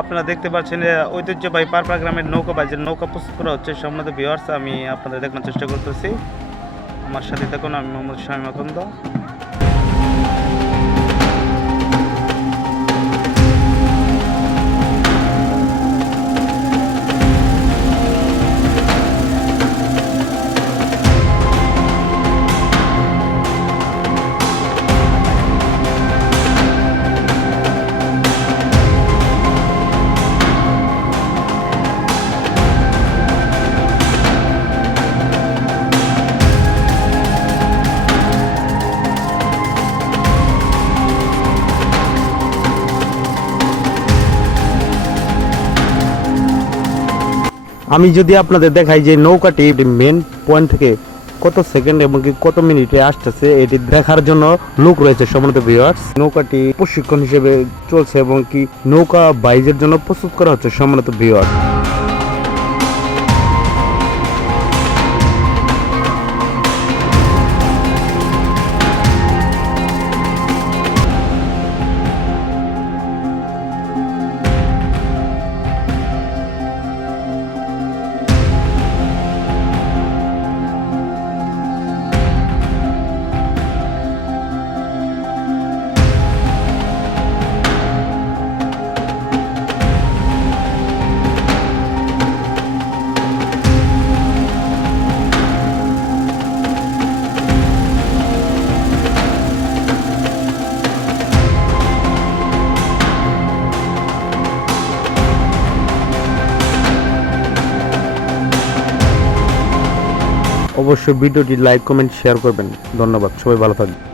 আপনারা দেখতে পাচ্ছেন ঐতিহ্যবাহী পারপাড়া গ্রামের নৌকা বাজার নৌকা প্রস্তুত করা হচ্ছে, সম্মানিত ভিওয়ার্স আমি আপনাদের দেখানোর চেষ্টা করতেছি। আমার সাথে দেখুন আমি মোহাম্মদ শামী আকন্দ। আমি যদি আপনাদের দেখাই যে নৌকাটি মেন পয়েন্ট থেকে কত সেকেন্ড এবং কত মিনিটে আসতেছে, এটি দেখার জন্য লোক রয়েছে সমৃদ্ধ ভিউয়ার্স নৌকাটি প্রশিক্ষণ হিসেবে চলছে এবং কি নৌকা বাইজের জন্য প্রস্তুত করা হচ্ছে সমৃদ্ধ ভিউয়ার্স অবশ্যই ভিডিওটি লাইক কমেন্ট শেয়ার করবেন। ধন্যবাদ সবাই ভালো থাকবেন।